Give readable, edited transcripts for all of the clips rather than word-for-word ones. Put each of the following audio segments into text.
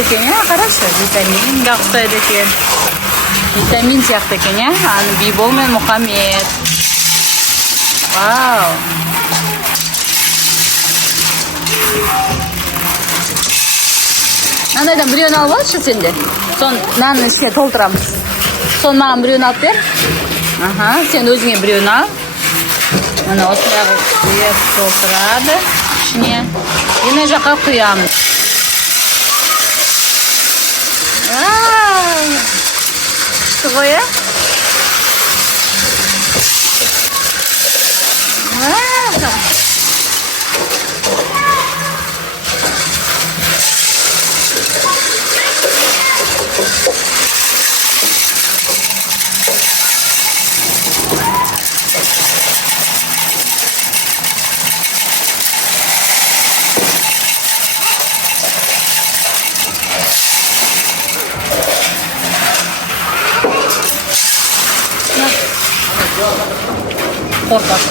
екен, ya, қарашы, витамин да ұқсайды екен. Витамин сияқты екен, ya. Аны Бибол мен Мұхаммед. Вау. Мынандайдан біреуін алып алшы сенде. Сон нанның ішіне толтырамыз. Сон маған біреуін алып бер. Аха, сен өзіңе біреуін ал. Мына осындағы құйып толтырады ішіне. Мына жаққа құямыз. Күшті ғой, ә? Korkak.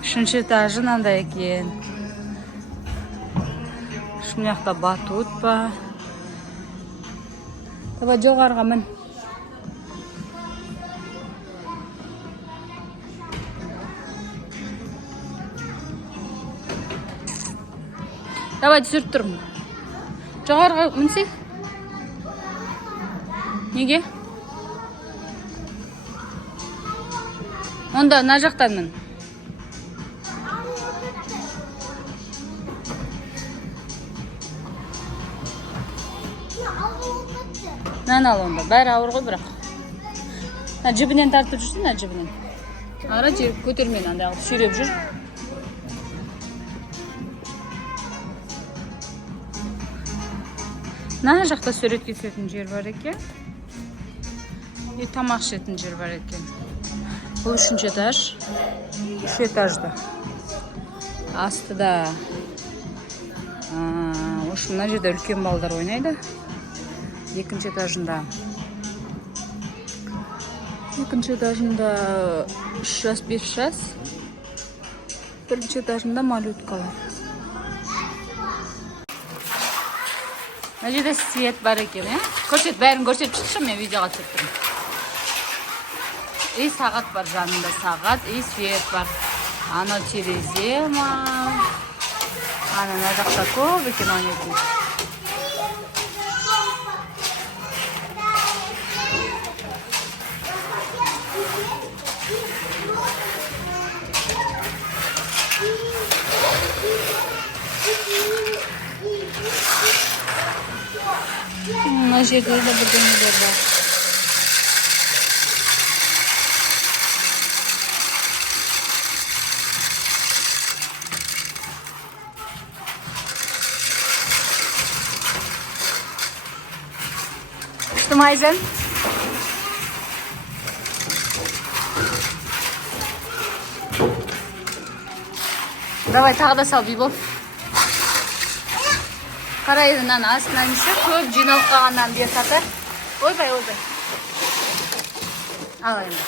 Үшінші этажы мынандай екен. Шын жақта батут па. Давай жоғарыға мін. Давай түсіріп тұрмын. Жоғарыға мінсек? Неге? Онда мына жақтан мін. Мынаны ал онда. Бәрі ауыр ғой бірақ. Жібінен тартып жүрсің, жібінен. Ара жер көтермейін, андай алып сүйреп жүр. Мына жақта сурет кететін жер бар екен. Тамақ ішетін жер бар екен. Бұл 3-ші этаж. 3 этажды. Астыда. Мына жерде үлкен балдар ойнайды. 2-ші этажында. 2-ші этажында 3 жас, 5 жас. 1-ші этажында малюткалар. Мына жерде свет бар екен, е? Көрсет, бәрін көрсет шықшы, мен видеоға түсіріп тұрмын. Сағат бар жанында, сағат, свет бар. Анау терезе ма? Мына жақта көп екен ойнайтын. Мына жерде де бірдеңелер бар. Күшті майзен. Давай тағы да сал, Бибол. Қарайды, мынаны астынан ше, көп жиналып қалғаннан бер сатар. Ойбай. Ал енді.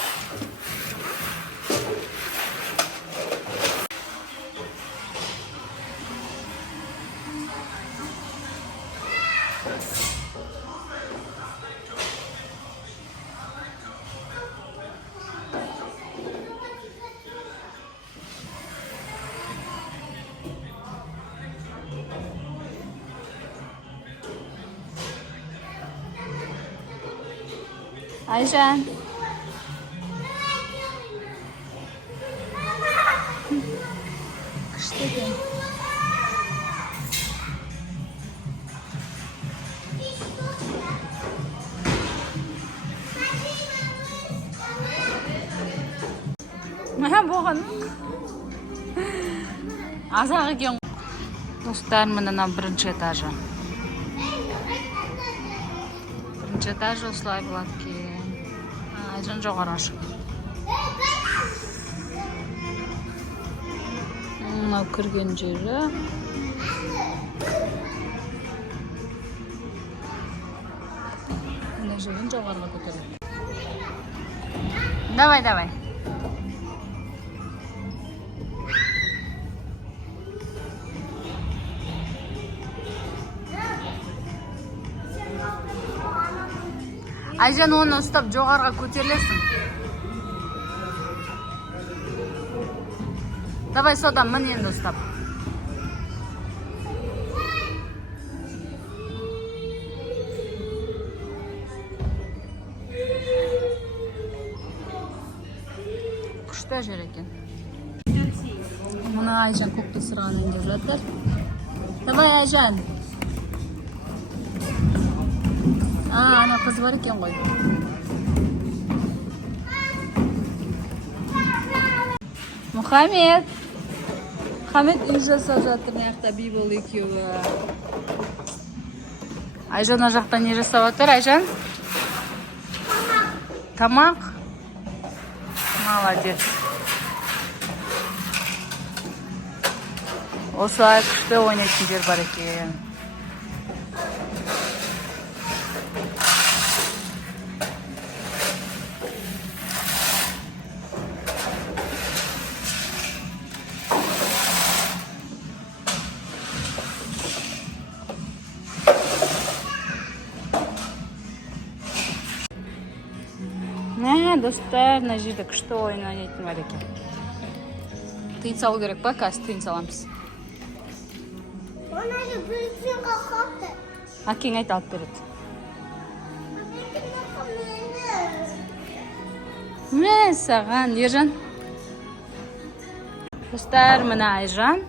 Айжан. Күшті екен. Мә болған. Азақ екен. Достар, мына 1-ші этажы. 1-ші этажы осылай болады екен. Айжан жоғары ашық. Мынау кірген жері. Мына жерден жоғарыға көтереді. Давай. Айжан, оны ұстап жоғарға көтерілесің. Давай содан мін енді ұстап. Күшті жер екен. Мұны Айжан көкті сырғаны деп жатыр. Давай, Айжан. Ана қыз бар екен ғой. Мұхаммед. Мұхаммед үй жасап жатыр, маяқта Бибол екеуі. Айжан о жақта не жасап жатыр, Айжан? Тамақ. Молодец. Осылай күшті ойнайтын жер бар екен. Достар, мына жерде күшті ойын ойнайтын бар екен. Тыйын салу керек па? Қазір тыйын саламыз. Оны бүрікпен қаққапты. Әкең айт алып береді. Мә, саған, Ержан. Достар, мына Айжан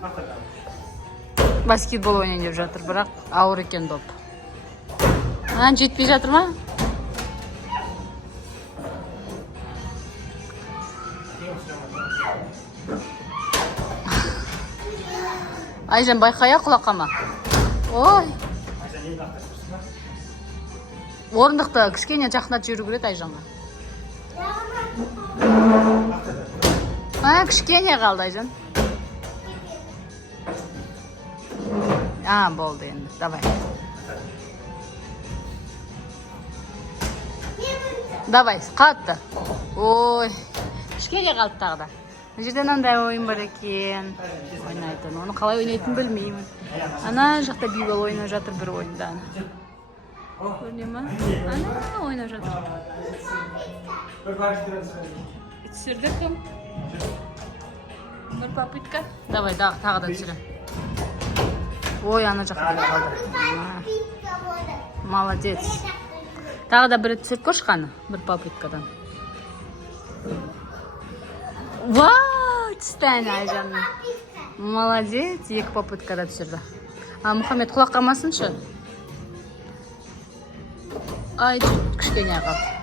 баскетбол ойнайын деп жатыр, бірақ ауыр екен доп. Жетпей жатыр ма? Айжан, байқая құлаққа. Ой. Орындықты кішкене жақындатып жүру керек Айжанға. Кішкене қалды Айжан. Болды енді. Давай. Давай, қатты. Ой. Кішкене қалды тағы да. Жерден андай ойын бар екен. Ойнайтын. Оны қалай ойнайтын білмеймін. Ана жақта Бибол ойнап жатыр бір ойында. Көріне ма? Ана ойнап жатыр. Түсірді кім? Бір попытка. Давай, тағы да түсірі. Ой, ана жақта қалды. Молодец. Тағы да бір түсіріп көрші қаны. Бір попыткадан. Вау, түстән Айжан. Молодец, екі попыткада түсірді. Мұхаммед құлақ қалмасыншы. Ай, кішкене қалды.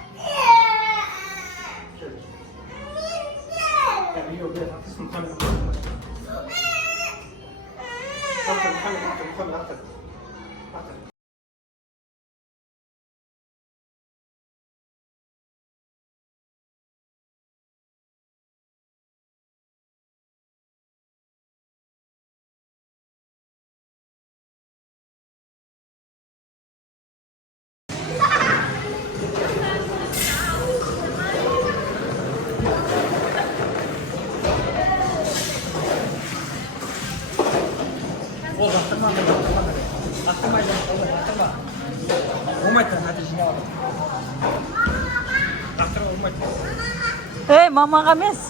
Ей, мамаға емес.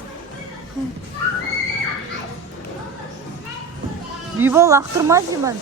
Бибол, лақтырма деймін.